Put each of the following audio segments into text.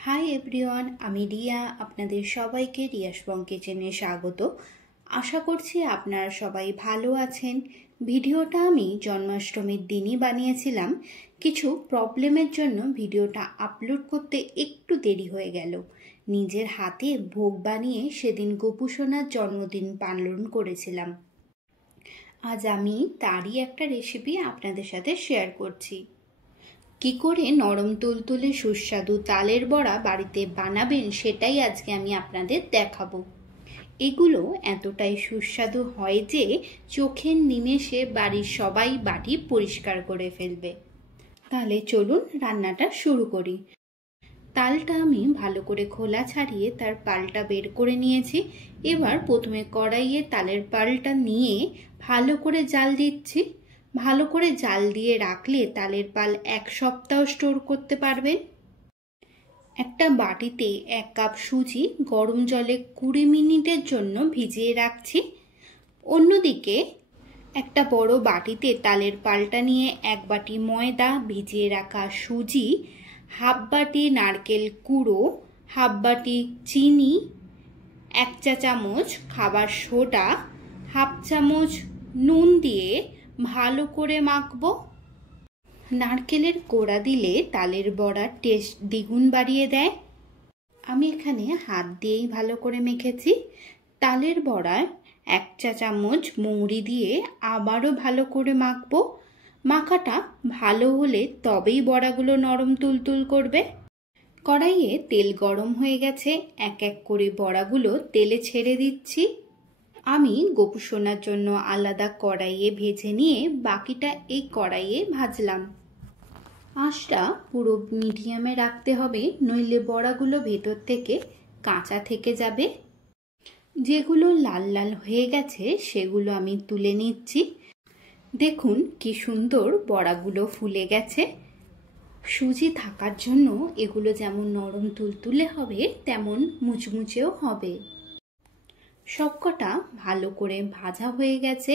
Hi everyone, আমি রিয়া। আপনাদের সবাইকে রিয়াস বং কিচেনে স্বাগত। আশা করছি আপনারা সবাই ভালো আছেন। ভিডিওটা আমি জন্মাষ্টমীর দিনই বানিয়েছিলাম। কিছু প্রবলেমের জন্য ভিডিওটা আপলোড করতে একটু দেরি হয়ে গেল। নিজের হাতে ভোগ বানিয়ে সেদিন গোপু সোনার জন্মদিন পালন করেছিলাম। আজ আমি তারই একটা রেসিপি আপনাদের সাথে শেয়ার করছি। কি করে নরম তুলতুলে সুস্বাদু তালের বড়া বাড়িতে বানাবেন সেটাই আজকে আমি আপনাদের দেখাবো। এগুলো এতটাই সুস্বাদু হয় যে চোখের নিমেষে বাড়ির সবাই বাটি পরিষ্কার করে ফেলবে। তাহলে চলুন রান্নাটা শুরু করি। তালটা আমি ভালো করে খোলা ছাড়িয়ে তার পালটা বের করে নিয়েছি। এবার প্রথমে কড়াইয়ে তালের পালটা নিয়ে ভালো করে জাল দিচ্ছি। ভালো করে জাল দিয়ে রাখলে তালের পাল 1 সপ্তাহ স্টোর করতে পারবেন। একটা বাটিতে 1 কাপ সুজি গরম জলে 20 মিনিটের জন্য ভিজিয়ে রাখছি। অন্যদিকে একটা বড় বাটিতে তালের পালটা নিয়ে 1 বাটি ময়দা, ভিজিয়ে রাখা সুজি, হাফ বাটি নারকেল কুড়ো, হাফ বাটি চিনি, 1 চা চামচ খাবার সোডা, হাফ চামচ নুন দিয়ে ভালো করে মাখবো। নারকেলের কোড়া দিলে তালের বড়ার টেস্ট দ্বিগুণ বাড়িয়ে দেয়। আমি এখানে হাত দিয়েই ভালো করে মেখেছি। তালের বড়ায় 1 চা চামচ মৌরি দিয়ে আবারও ভালো করে মাখবো। মাখাটা ভালো হলে তবেই বড়াগুলো নরম তুলতুল করবে। কড়াইয়ে তেল গরম হয়ে গেছে। এক এক করে বড়াগুলো তেলে ছেড়ে দিচ্ছি। আমি গোপু সোনার জন্য আলাদা কড়াইয়ে ভেজে নিয়ে বাকিটা এই কড়াইয়ে ভাজলাম। আঁচটা পুরো মিডিয়ামে রাখতে হবে, নইলে বড়াগুলো ভেতর থেকে কাঁচা থেকে যাবে। যেগুলো লাল লাল হয়ে গেছে সেগুলো আমি তুলে নিচ্ছি। দেখুন কি সুন্দর বড়াগুলো ফুলে গেছে। সুজি থাকার জন্য এগুলো যেমন নরম তুলতুলে হবে তেমন মুচমুচেও হবে। সবকটা ভালো করে ভাজা হয়ে গেছে,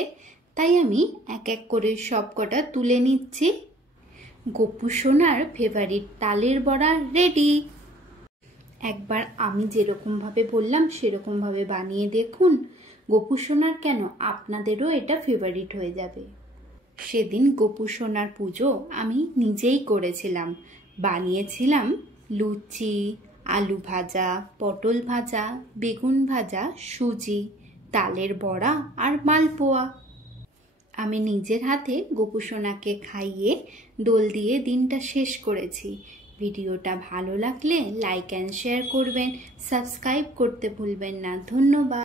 তাই আমি এক এক করে সবকটা তুলে নিচ্ছি। গোপু সোনার ফেভারিট তালের বড়া রেডি। একবার আমি যেরকমভাবে বললাম সেরকমভাবে বানিয়ে দেখুন। গোপু সোনার কেন, আপনাদেরও এটা ফেভারিট হয়ে যাবে। সেদিন গোপু সোনার পুজো আমি নিজেই করেছিলাম। বানিয়েছিলাম লুচি, আলু ভাজা, পটল ভাজা, বেগুন ভাজা, সুজি, তালের বড়া আর মালপোয়া। আমি নিজের হাতে গোপু সোনাকে খাইয়ে দোল দিয়ে দিনটা শেষ করেছি। ভিডিওটা ভালো লাগলে লাইক অ্যান্ড শেয়ার করবেন, সাবস্ক্রাইব করতে ভুলবেন না। ধন্যবাদ।